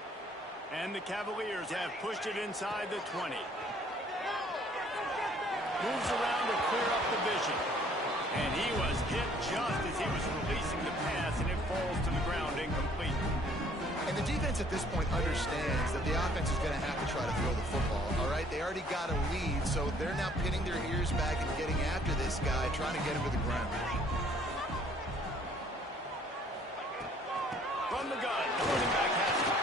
And the Cavaliers have pushed it inside the 20. Moves around to clear up the vision. And he was hit just as he was releasing the pass, and it falls to the ground incomplete. And the defense at this point understands that the offense is going to have to try to throw the football, all right? They already got a lead, so they're now pinning their ears back and getting after this guy, trying to get him to the ground. From the gun, the running back has it.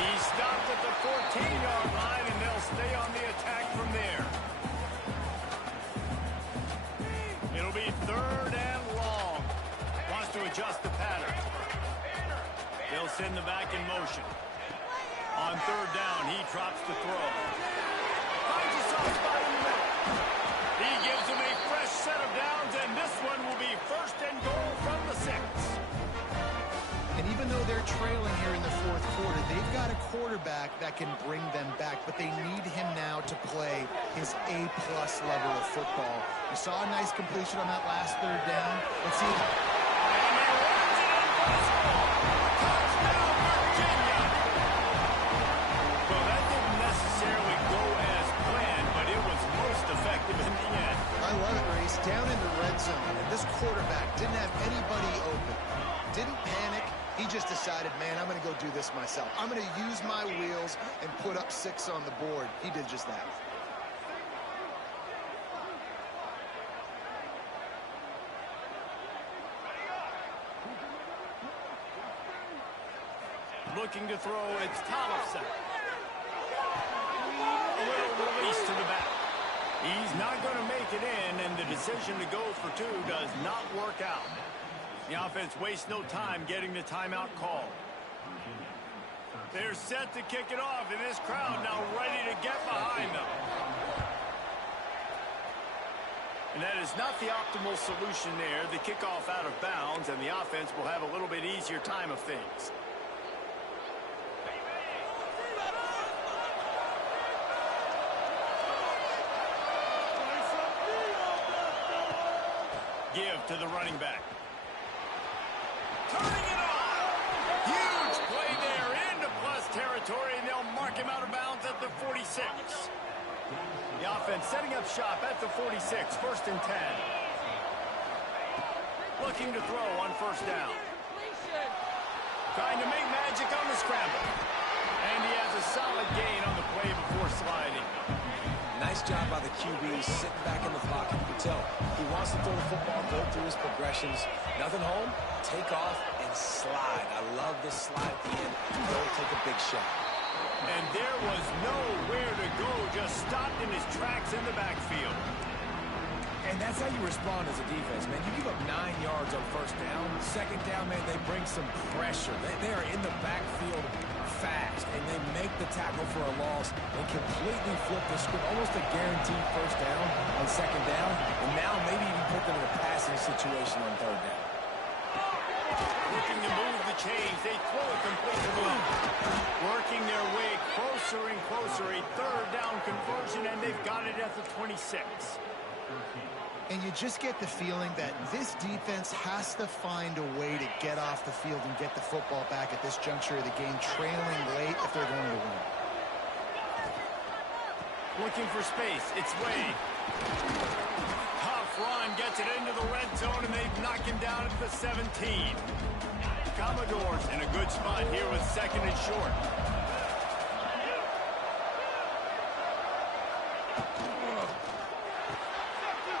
He stopped at the 14-yard line, and they'll stay on the attack from there. It'll be 3rd and long. Wants to adjust the pattern. They'll send the back in motion. On 3rd down, he drops the throw. Finds a soft spot in the middle. He gives him a fresh set of downs, and this one will be 1st and goal from the 6. And even though they're trailing here in the 4th quarter, they've got a quarterback that can bring them back, but they need him now to play his A-plus level of football. You saw a nice completion on that last 3rd down. Let's see. And he runs it impossible. Touchdown, Virginia. Well, that didn't necessarily go as planned, but it was most effective in the end. I love it, Reese. Down in the red zone, and this quarterback didn't have anybody open. Didn't panic. He just decided, man, I'm going to go do this myself. I'm going to use my wheels and put up 6 on the board. He did just that. Looking to throw, it's Tollefson. A little release to the back. He's not going to make it in, and the decision to go for 2 does not work out. The offense wastes no time getting the timeout call. They're set to kick it off, and this crowd now ready to get behind them. And that is not the optimal solution there. The kickoff out of bounds, and the offense will have a little bit easier time of things. Give to the running back. Turning it on. Huge play there into plus territory, and they'll mark him out of bounds at the 46. The offense setting up shop at the 46, 1st and 10. Looking to throw on 1st down. Trying to make magic on the scramble. And he has a solid gain on the play before sliding. Nice job by the QB, sitting back in the pocket. You can tell he wants to throw the football, go through his progressions. Nothing home, take off, and slide. I love this slide at the end. Go take a big shot. And there was nowhere to go, just stopped in his tracks in the backfield. And that's how you respond as a defense, man. You give up 9 yards on 1st down. 2nd down, man, they bring some pressure. They are in the backfield fast, and they make the tackle for a loss and completely flip the script. Almost a guaranteed 1st down on 2nd down, and now maybe even put them in a passing situation on 3rd down. Looking to move the chains, they throw it completely. Working their way closer and closer, a 3rd down conversion, and they've got it at the 26. And you just get the feeling that this defense has to find a way to get off the field and get the football back at this juncture of the game, trailing late if they're going to win. Looking for space. It's Wade. Tough run gets it into the red zone, and they knock him down at the 17. Commodores in a good spot here with 2nd and short.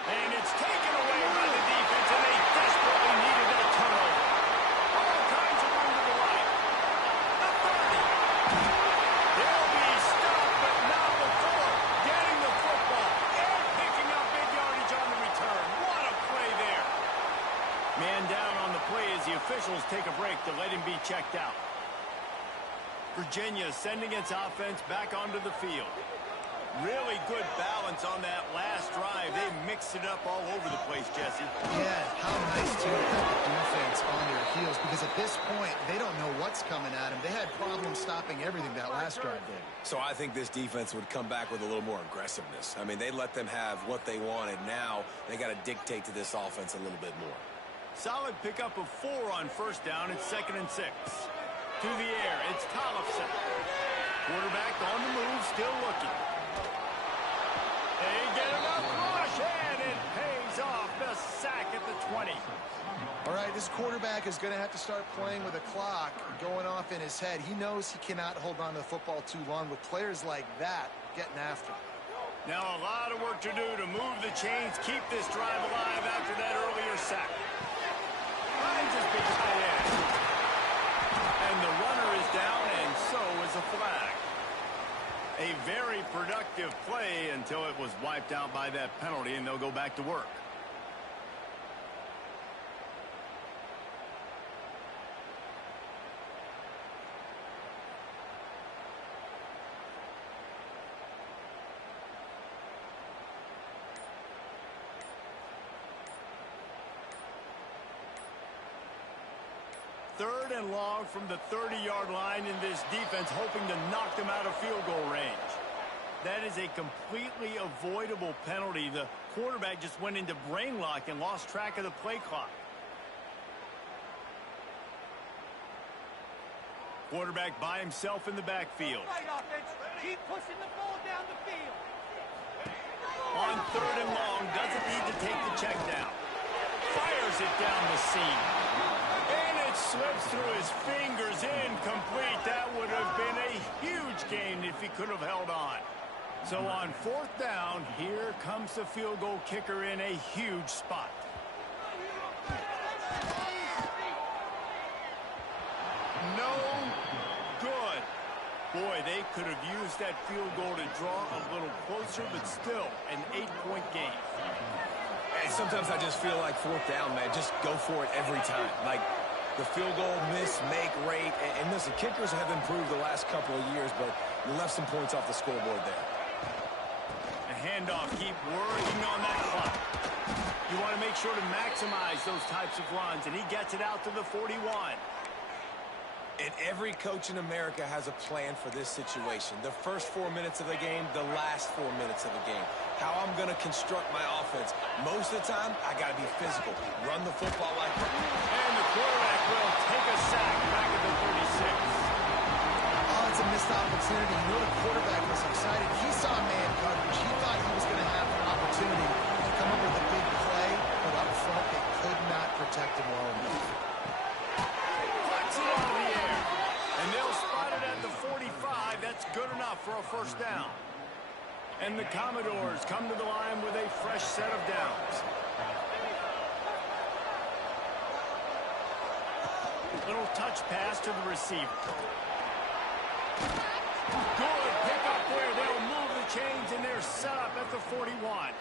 And it's taken away by the defense, and they desperately needed that turnover. All kinds of room Virginia sending its offense back onto the field. Really good balance on that last drive. They mixed it up all over the place, Jesse. Yeah, how nice, too, to have the defense on their heels, because at this point, they don't know what's coming at them. They had problems stopping everything that last drive did. So I think this defense would come back with a little more aggressiveness. I mean, they let them have what they wanted. Now they got to dictate to this offense a little bit more. Solid pickup of 4 on first down. It's 2nd and 6. To the air, it's Tollefson. Quarterback on the move, still looking. They get enough rush, and it pays off. The sack at the 20. All right, this quarterback is going to have to start playing with a clock going off in his head. He knows he cannot hold on to the football too long with players like that getting after him. Now a lot of work to do to move the chains, keep this drive alive after that earlier sack. Finds his big tight end. And the runner is down, and so is a flag. A very productive play until it was wiped out by that penalty, and they'll go back to work. Third and long from the 30-yard line in this defense, hoping to knock them out of field goal range. That is a completely avoidable penalty. The quarterback just went into brain lock and lost track of the play clock. Quarterback by himself in the backfield. Right, offense. Keep pushing the ball down the field. On 3rd and long, doesn't need to take the check down. Fires it down the seam. And it slips through his fingers, incomplete. That would have been a huge gain if he could have held on. So on 4th down, here comes the field goal kicker in a huge spot. No good. Boy, they could have used that field goal to draw a little closer, but still an 8-point game. And sometimes I just feel like 4th down, man, just go for it every time. Like the field goal miss, make rate. And listen, kickers have improved the last couple of years, but you left some points off the scoreboard there. A handoff, keep working on that clock. You want to make sure to maximize those types of runs, and he gets it out to the 41. And every coach in America has a plan for this situation. The first 4 minutes of the game, the last 4 minutes of the game. How I'm going to construct my offense. Most of the time, I got to be physical. Run the football like... And the quarterback will take a sack back at the 36. Oh, it's a missed opportunity. You know the quarterback was excited. He saw man coverage. He thought he was going to have an opportunity to come up with a big play, but up front, they could not protect him well enough. Flex it out of the air. And they'll spot it at the 45. That's good enough for a first down. And the Commodores come to the line with a fresh set of downs. Little touch pass to the receiver. Good pickup there. They'll move the chains, and they're set up at the 41.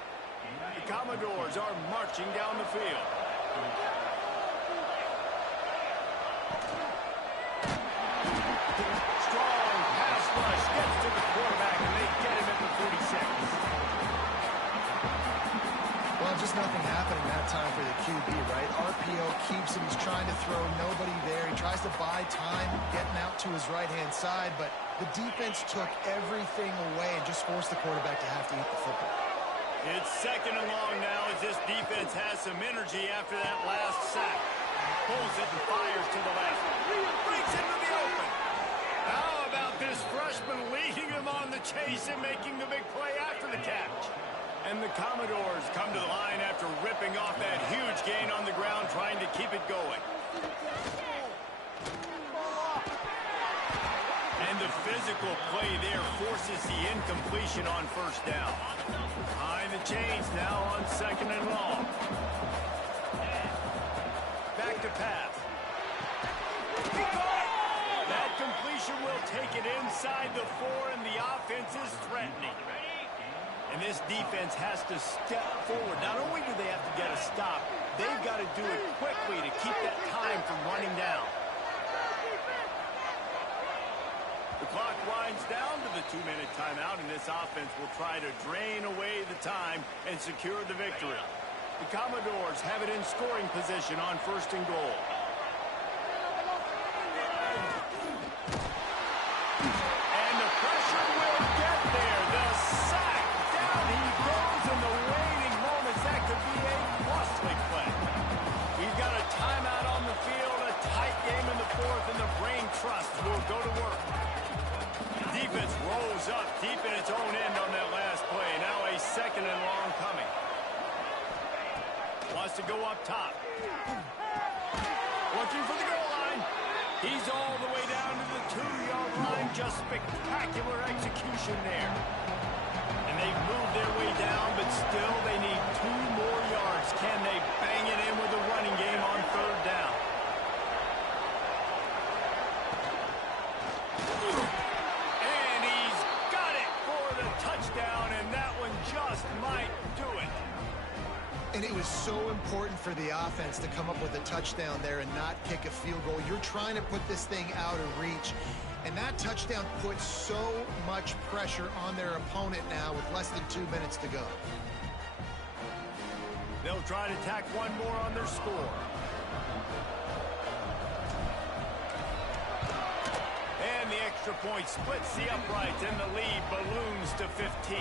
The Commodores are marching down the field. Strong pass rush gets to the quarterback, and they get him at the 46. Well, just nothing happening that time for the QB, right? RPO keeps him. He's trying to throw, nobody there. He tries to buy time, getting out to his right-hand side, but the defense took everything away and just forced the quarterback to have to eat the football. It's 2nd and long now as this defense has some energy after that last sack. Pulls it and fires to the left. Breaks into the open. How about this freshman leading him on the chase and making the big play after the catch? And the Commodores come to the line after ripping off that huge gain on the ground, trying to keep it going. And the physical play there forces the incompletion on first down. Behind the chains now on 2nd and long. Back to pass. That completion will take it inside the 4, and the offense is threatening. And this defense has to step forward. Not only do they have to get a stop, they've got to do it quickly to keep that time from running down. clock winds down to the 2-minute timeout, and this offense will try to drain away the time and secure the victory. The Commodores have it in scoring position on 1st and goal. And the pressure will get there. The sack. Down he goes in the waiting moments. That could be a costly play. We've got a timeout on the field, a tight game in the 4th, and the brain trust will go to work. Defense rolls up deep in its own end on that last play. Now a 2nd and long coming. Wants to go up top. Looking for the goal line. He's all the way down to the 2-yard line. Just spectacular execution there. And they've moved their way down, but still they need 2 more yards. Can they bang it in with a running game on 3rd down? And he's got it for the touchdown, and that one just might do it. And it was so important for the offense to come up with a touchdown there and not kick a field goal. You're trying to put this thing out of reach. And that touchdown puts so much pressure on their opponent now with less than 2 minutes to go. They'll try to tack one more on their score. And the extra point splits the uprights, and the lead balloons to 15.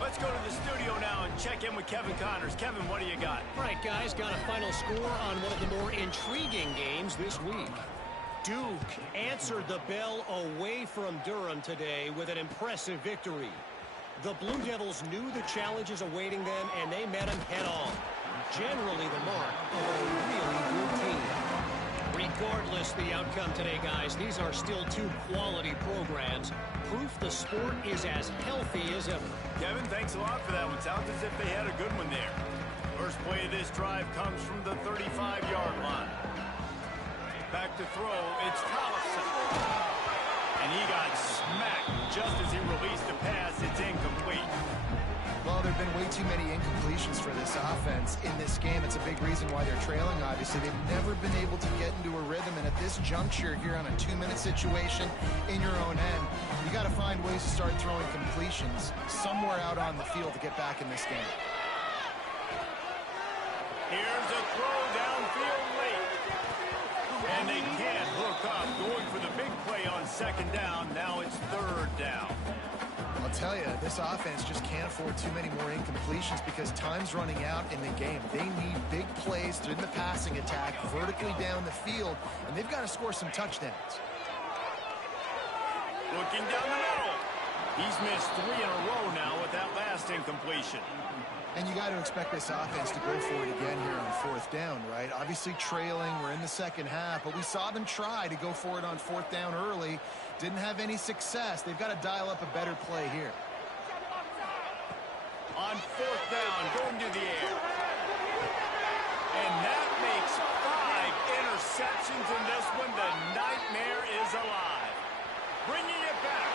Let's go to the studio now and check in with Kevin Connors. Kevin, what do you got? All right, guys, got a final score on one of the more intriguing games this week. Duke answered the bell away from Durham today with an impressive victory. The Blue Devils knew the challenges awaiting them, and they met them head-on. Generally the mark of a really good team. Regardless the outcome today, guys, these are still 2 quality programs. Proof the sport is as healthy as ever. Kevin, thanks a lot for that one. Sounds as if they had a good one there. First play of this drive comes from the 35-yard line. Back to throw, it's Tollefson. And he got smacked just as he released the pass. It's incomplete. Well, there have been way too many incompletions for this offense in this game. It's a big reason why they're trailing, obviously. They've never been able to get into a rhythm, and at this juncture here on a 2-minute situation in your own end, you got to find ways to start throwing completions somewhere out on the field to get back in this game. Here's a throw downfield late. And they can't hook up. Going for the big play on 2nd down. Now it's 3rd down. I'll tell you, this offense just can't afford too many more incompletions because time's running out in the game. They need big plays through the passing attack, vertically down the field, and they've got to score some touchdowns. Looking down the middle. He's missed 3 in a row now with that last incompletion. And you got to expect this offense to go for it again here on 4th down, right? Obviously trailing, we're in the 2nd half, but we saw them try to go for it on 4th down early. Didn't have any success. They've got to dial up a better play here. On 4th down, going to the air. And that makes 5 interceptions in this one. The nightmare is alive. Bringing it back.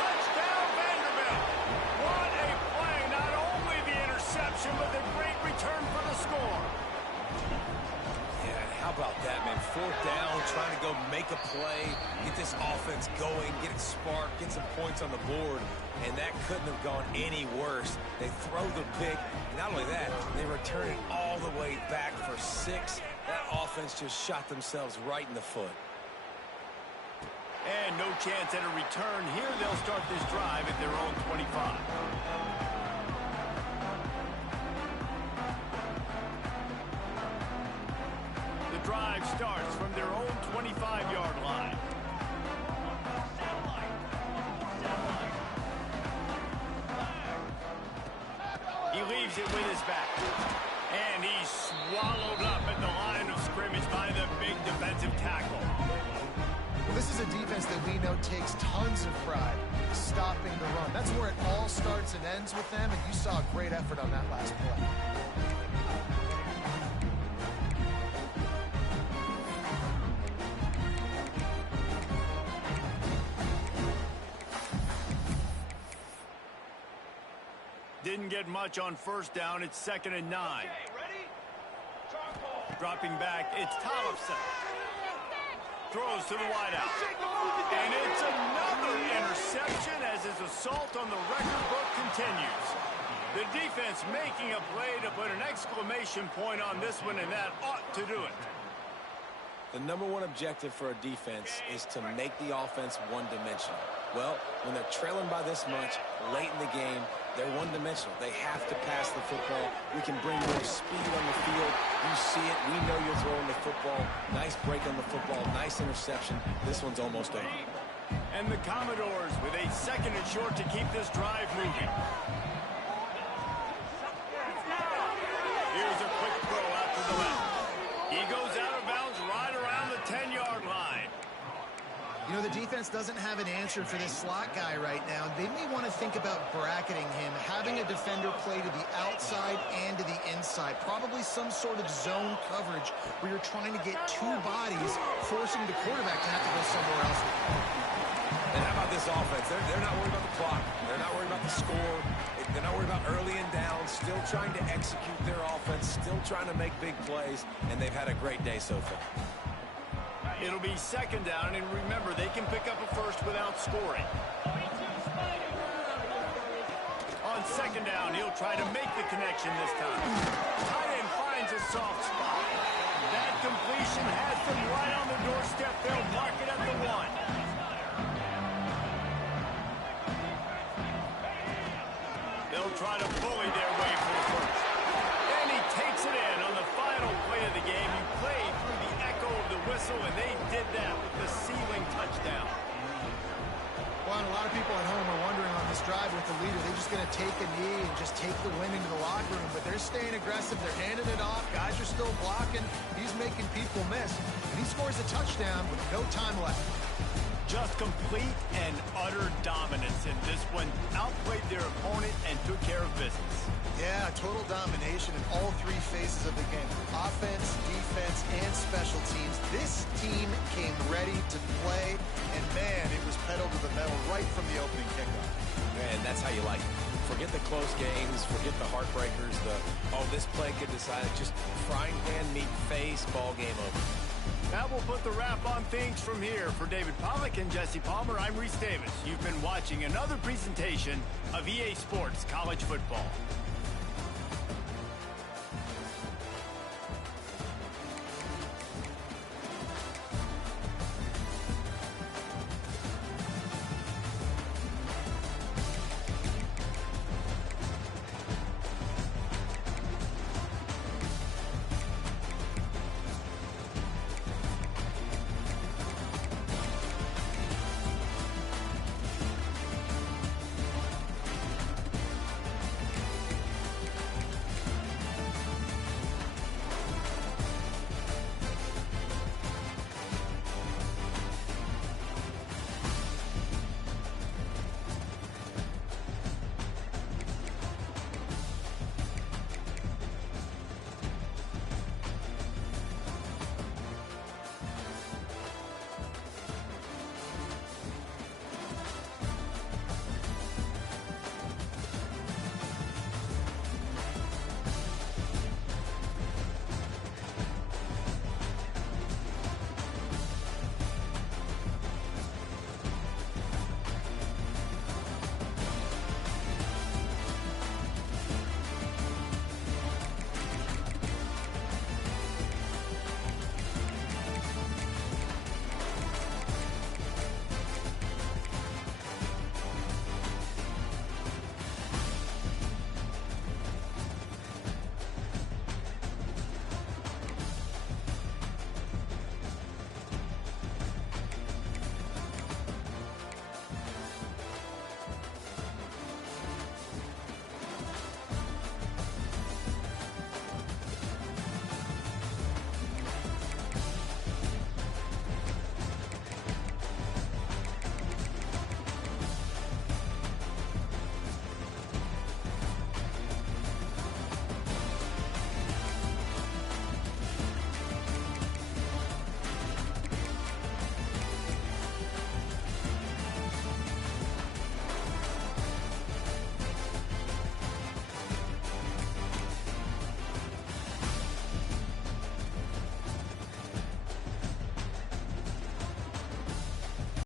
Touchdown, Vanderbilt. What a play. Not only the interception, but the great return for the score. Yeah, how about that, man? 4th down, trying to go make a play, get this offense going, get it sparked, get some points on the board, and that couldn't have gone any worse. They throw the pick, and not only that, they return it all the way back for 6. That offense just shot themselves right in the foot. And no chance at a return. Here they'll start this drive at their own 25. The drive starts from their own 25-yard line. He leaves it with his back. And he's swallowed up at the line of scrimmage by the big defensive tackle. Well, this is a defense that we know takes tons of pride stopping the run. That's where it all starts and ends with them, and you saw a great effort on that last play. Didn't get much on 1st down. It's 2nd and 9. Dropping back, it's Tollefson. Throws to the wideout. And it's another defense making a play to put an exclamation point on this one, and that ought to do it. The number one objective for a defense is to make the offense one-dimensional. Well, when they're trailing by this much late in the game, they're one-dimensional. They have to pass the football. We can bring more speed on the field. You see it. We know you're throwing the football. Nice break on the football. Nice interception. This one's almost over. And the Commodores with a 2nd and short to keep this drive moving. Here's a quick throw out to the left. He goes out of bounds right around the 10-yard line. You know, the defense doesn't have an answer for this slot guy right now. They may want to think about bracketing him, having a defender play to the outside and to the inside. Probably some sort of zone coverage where you're trying to get 2 bodies, forcing the quarterback to have to go somewhere else. And how about this offense? They're not worried about the clock. They're not worried about the score. They're not worried about early and down. Still trying to execute their offense. Still trying to make big plays. And they've had a great day so far. It'll be 2nd down, and remember, they can pick up a first without scoring. On 2nd down, he'll try to make the connection this time. Tight end finds a soft spot. That completion has them right on the doorstep. They'll mark it at the 1. They'll try to bully their way for the first. And he takes it in on the final play of the game. You play through the echo of the whistle, and they did that with the ceiling touchdown. Well, and a lot of people at home are wondering on this drive with the leader, they're just going to take a knee and just take the win into the locker room. But they're staying aggressive. They're handing it off. Guys are still blocking. He's making people miss. And he scores a touchdown with no time left. Just complete and utter dominance in this one. Outplayed their opponent and took care of business. Yeah, total domination in all 3 phases of the game. Offense, defense, and special teams. This team came ready to play, and man, it was pedal to the metal right from the opening kickoff. Man, that's how you like it. Forget the close games, forget the heartbreakers, this play could decide it. Just frying pan meat face, ball game over. That will put the wrap on things from here. For David Pollack and Jesse Palmer, I'm Reese Davis. You've been watching another presentation of EA Sports College Football.